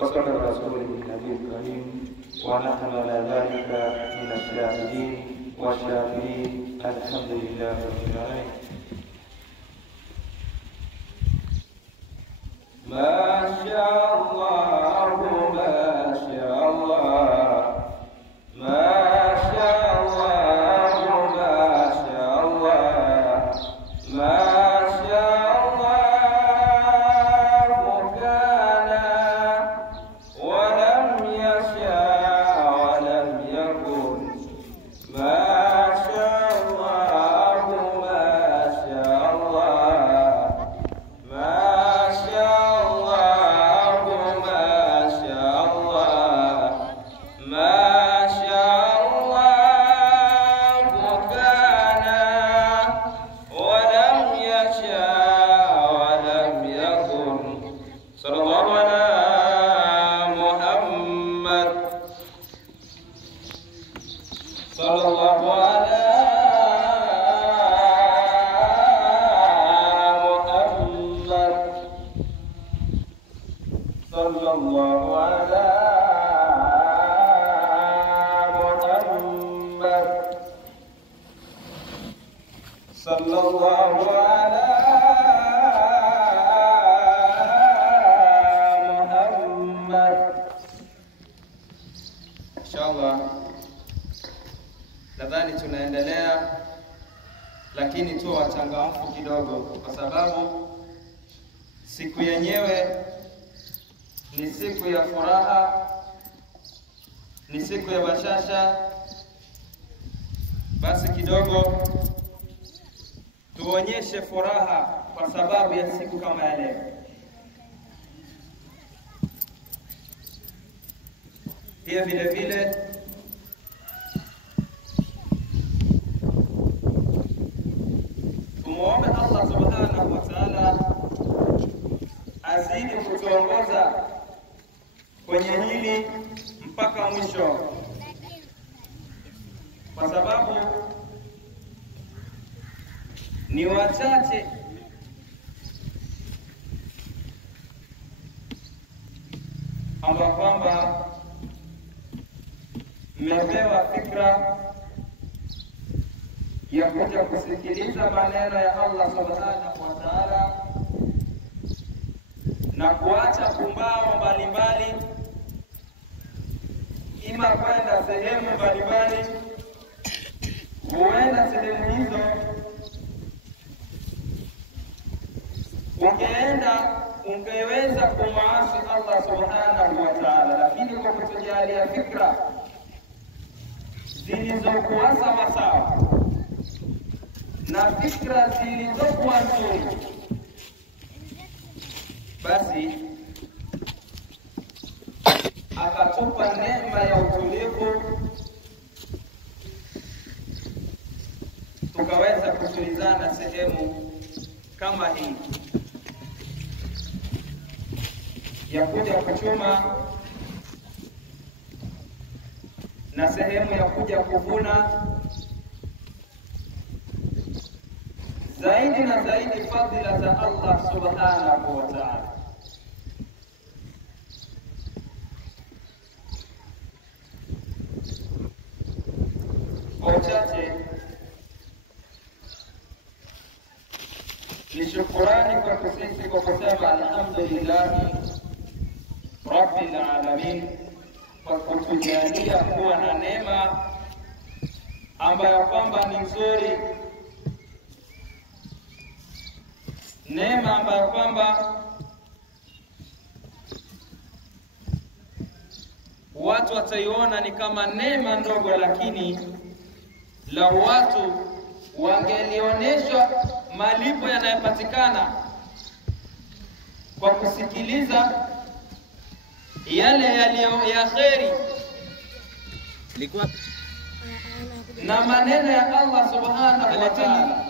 وصلى رسوله النبي الكريم ونحن على ذلك من الشاهدين والشاكرين. الحمد لله رب العالمين. ما شاء الله ما شاء الله ما شاء الله ما شاء الله ما شاء الله كان ولم يشاء ولم يكن. ما شاء الله ما شاء الله ما شاء الله ما شاء الله ما شاء الله كان ولم يشاء ولم يكن. صلى الله على محمد صلى الله على محمد صلى الله على محمد صلى الله على محمد. Inshallah nadhani tunaendelea, lakini tu wachangamfu kidogo, kwa sababu siku yenyewe ni siku ya furaha, ni siku ya bashasha. Basi kidogo tuonyeshe furaha kwa sababu ya siku kama ya leo. Pia vile vile tumuombe Allah subhanahu wa ta'ala azidi kutuongoza kwenye hili mpaka mwisho, kwa sababu ni wachache ambao kwamba mmepewa fikra ya kuja kusikiliza maneno ya Allah subhanahu wa ta'ala na kuacha pumbao mbalimbali, ima kwenda sehemu mbalimbali. Huenda sehemu hizo ungeweza kumaasi Allah subhanahu wa ta'ala, lakini kwa kutujalia fikra zilizokuwa sawa na fikra zilizokuwa nzuri, basi akatupa neema ya utulivu, tukaweza kutulizana sehemu kama hii ya kuja kuchuma na sehemu ya kuja kuvuna. Zaidi na zaidi fadhila za Allah subhanahu wa ta'ala. Kwa uchache ni shukrani kwa sisi kwa kusema alhamdulillah rabbil alamin, kwa kutujalia kuwa na neema ambayo kwamba ni nzuri, neema ambayo kwamba watu wataiona ni kama neema ndogo, lakini la watu wangelionyeshwa malipo yanayopatikana kwa kusikiliza yale yaliyo ya kheri na maneno ya Allah subhanahu wa ta'ala,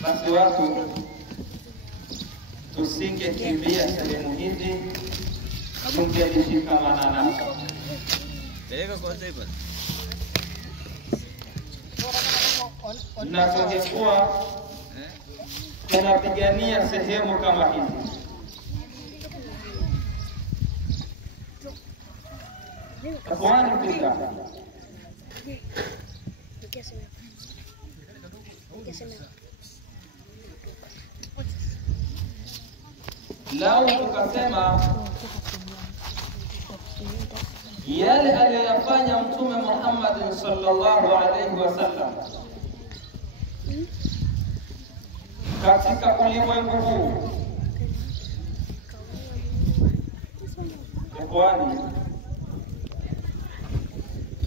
basi watu tusingekimbia sehemu hizi, tungelishikamana nazo. Na tungekuwa tunapigania sehemu kama hizi. Ikhwani fillah, lau tukasema yale aliyoyafanya Mtume Muhammad sallallahu alaihi wasallam katika ulimwengu huu, ikhwani,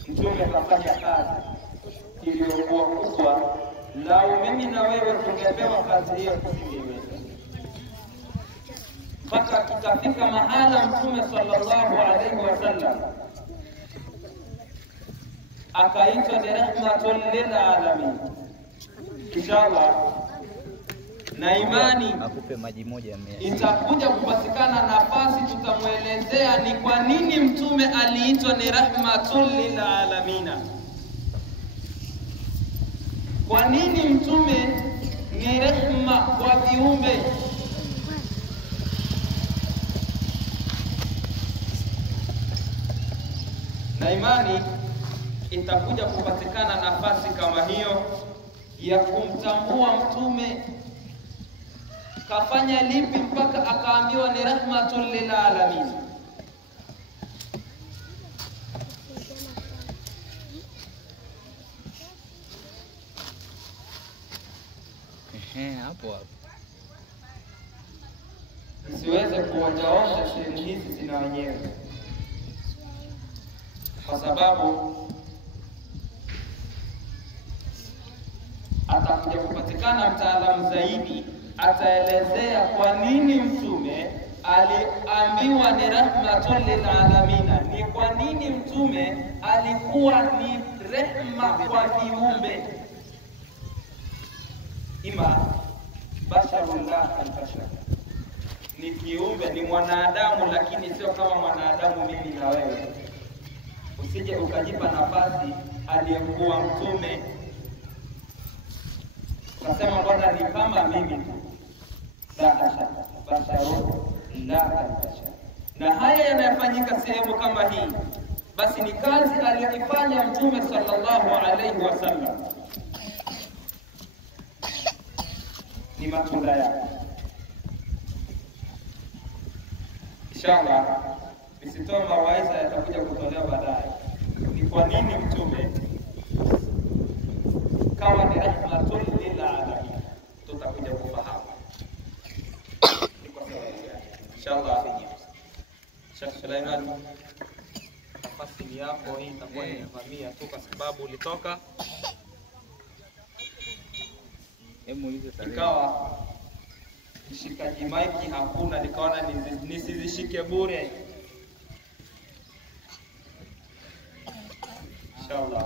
Mtume kafanya kazi iliyokuwa kubwa. Lau mimi na wewe tungepewa kazi hiyo tusingeweza. Mpaka tukafika mahala Mtume sallallahu alaihi wasallam akaitwa ni rahmatul lil alamin. Inshallah na imani akupe maji moja itakuja kupatikana nafasi, tutamuelezea ni kwa nini Mtume aliitwa ni rahmatul lil alamin. Kwa nini Mtume ni rehma kwa viumbe? Na imani itakuja kupatikana nafasi kama hiyo ya kumtambua Mtume kafanya lipi mpaka akaambiwa ni rahmatul lil alamin. hapo hapo Siweze kuonjaonja sehemu hizi zina wenyewe, kwa sababu atakuja kupatikana mtaalamu zaidi, ataelezea kwa nini Mtume aliambiwa ni rahmatul lil alamin, ni kwa nini Mtume alikuwa ni rehma kwa viumbe. Ima basharullah al-bashar, ni kiumbe, ni mwanadamu, lakini sio kama mwanadamu mimi na wewe. Usije ukajipa nafasi aliyekuwa Mtume ukasema bwana ni kama mimi tu. La hasha, basharu la al-bashar. Na haya yanayofanyika sehemu kama hii, basi ni kazi aliyofanya Mtume sallallahu alaihi wasallam, ni matunda yake. Inshallah nisitoe mawaidha, yatakuja kutolewa baadaye. Ni kwa nini Mtume kawa ni rahmatul lil alamin, tutakuja kufahamu ni kwa sababu gani. Inshallah Sheikh Sulaiman, nafasi yako hii itakuwa inavamia tu kwa sababu ulitoka ikawa shikaji maiki hakuna, nikaona nisizishike bure. Inshallah